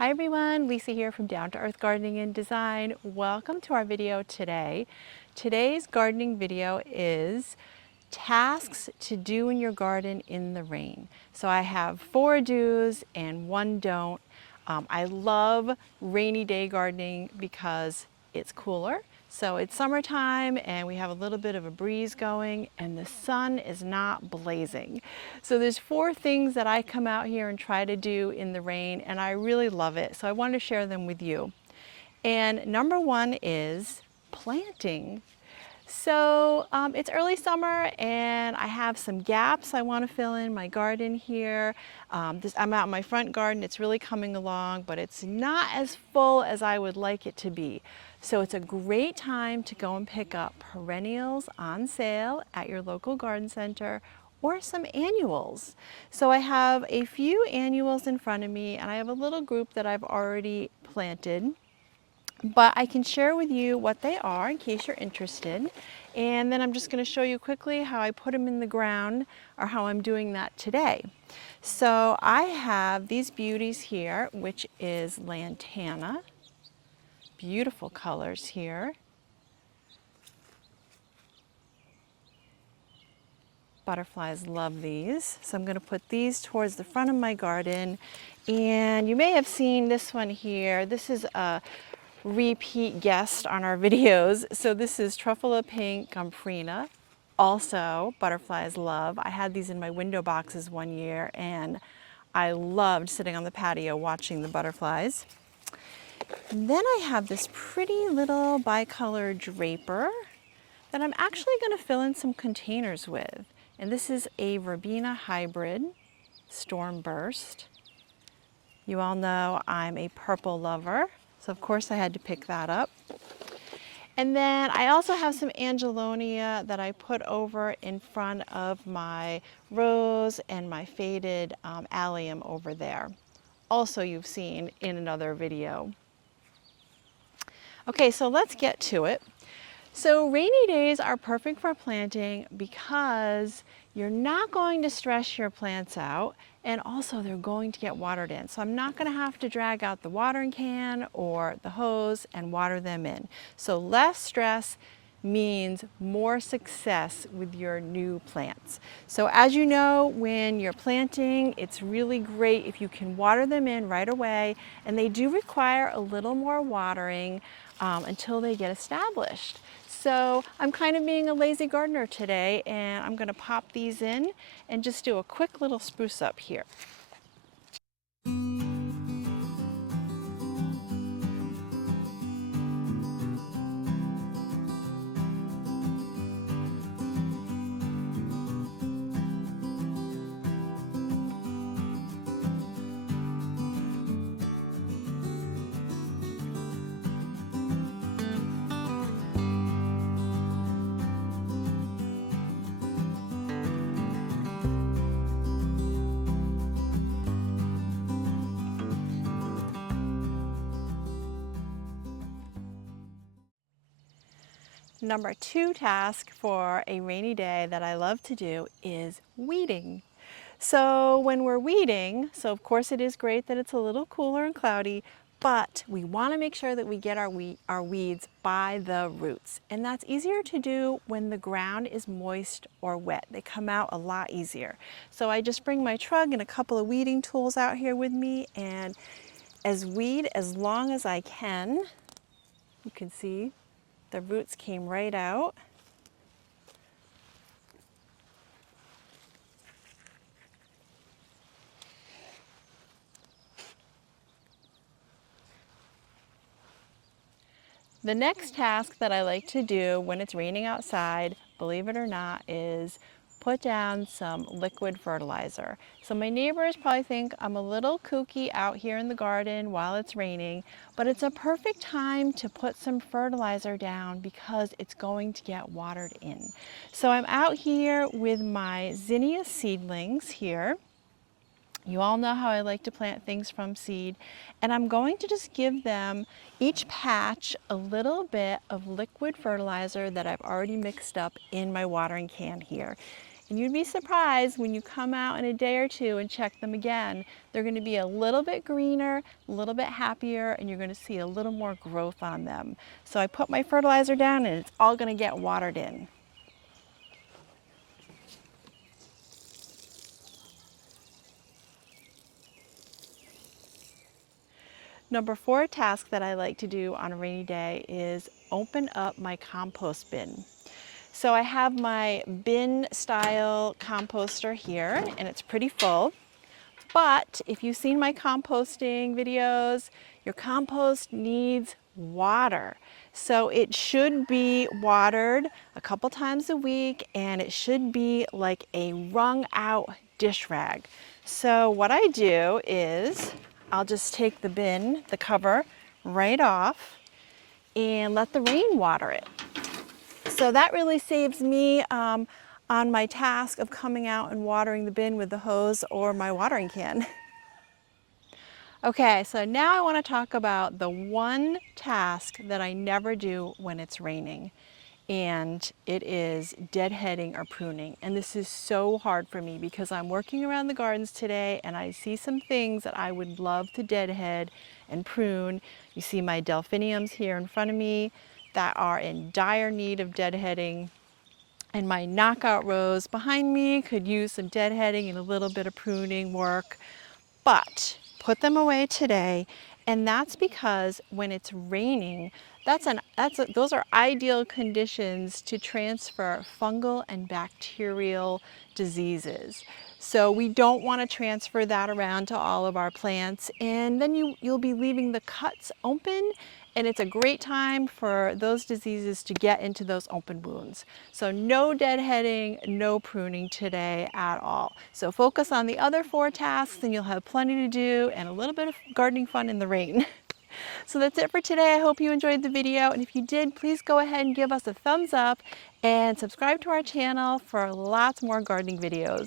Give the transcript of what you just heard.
Hi everyone, Lisa here from Down to Earth Gardening and Design. Welcome to our video today. Today's gardening video is tasks to do in your garden in the rain. So I have 4 do's and 1 don't. I love rainy day gardening because it's cooler. So it's summertime and we have a little bit of a breeze going and the sun is not blazing. So there's 4 things that I come out here and try to do in the rain and I really love it. So I wanted to share them with you. And number 1 is planting. So it's early summer and I have some gaps I want to fill in my garden here. I'm out in my front garden. It's really coming along, but it's not as full as I would like it to be. So it's a great time to go and pick up perennials on sale at your local garden center or some annuals. So I have a few annuals in front of me and I have a little group that I've already planted. But I can share with you what they are in case you're interested. And then I'm just going to show you quickly how I put them in the ground or how I'm doing that today. So I have these beauties here, which is lantana. Beautiful colors here. Butterflies love these. So I'm going to put these towards the front of my garden. And you may have seen this one here. This is a repeat guest on our videos. So this is Truffula Pink Gumprina. Also, butterflies love. I had these in my window boxes one year and I loved sitting on the patio watching the butterflies. And then I have this pretty little bicolor draper that I'm actually going to fill in some containers with. And this is a Verbena hybrid storm burst. You all know I'm a purple lover. So of course I had to pick that up. And then I also have some Angelonia that I put over in front of my rose and my faded allium over there. Also you've seen in another video. Okay, so let's get to it. So rainy days are perfect for planting because you're not going to stress your plants out and also they're going to get watered in. So I'm not going to have to drag out the watering can or the hose and water them in. So less stress means more success with your new plants. So as you know, when you're planting, it's really great if you can water them in right away, and they do require a little more watering until they get established. So I'm kind of being a lazy gardener today and I'm going to pop these in and just do a quick little spruce up here. Number 2 task for a rainy day that I love to do is weeding. So when we're weeding, so of course it is great that it's a little cooler and cloudy, but we want to make sure that we get our weeds by the roots. And that's easier to do when the ground is moist or wet. They come out a lot easier. So I just bring my truck and a couple of weeding tools out here with me and weed as long as I can. You can see the roots came right out. The next task that I like to do when it's raining outside, believe it or not, is put down some liquid fertilizer. So my neighbors probably think I'm a little kooky out here in the garden while it's raining, but it's a perfect time to put some fertilizer down because it's going to get watered in. So I'm out here with my zinnia seedlings here. You all know how I like to plant things from seed, and I'm going to just give them each patch a little bit of liquid fertilizer that I've already mixed up in my watering can here. And you'd be surprised when you come out in a day or two and check them again. They're going to be a little bit greener, a little bit happier, and you're going to see a little more growth on them. So I put my fertilizer down and it's all going to get watered in. Number 4 task that I like to do on a rainy day is open up my compost bin. So I have my bin style composter here and it's pretty full. But if you've seen my composting videos, your compost needs water. So it should be watered a couple times a week and it should be like a wrung out dish rag. So what I do is I'll just take the bin, the cover, right off and let the rain water it. So that really saves me on my task of coming out and watering the bin with the hose or my watering can. Okay, so now I want to talk about the one task that I never do when it's raining, and it is deadheading or pruning. And this is so hard for me because I'm working around the gardens today and I see some things that I would love to deadhead and prune. You see my delphiniums here in front of me that are in dire need of deadheading. And my knockout rose behind me could use some deadheading and a little bit of pruning work. But put them away today, and that's because when it's raining, those are ideal conditions to transfer fungal and bacterial diseases. So we don't want to transfer that around to all of our plants, and then you'll be leaving the cuts open, and it's a great time for those diseases to get into those open wounds. So no deadheading, no pruning today at all. So focus on the other 4 tasks and you'll have plenty to do and a little bit of gardening fun in the rain. So that's it for today. I hope you enjoyed the video, and if you did, please go ahead and give us a thumbs up and subscribe to our channel for lots more gardening videos.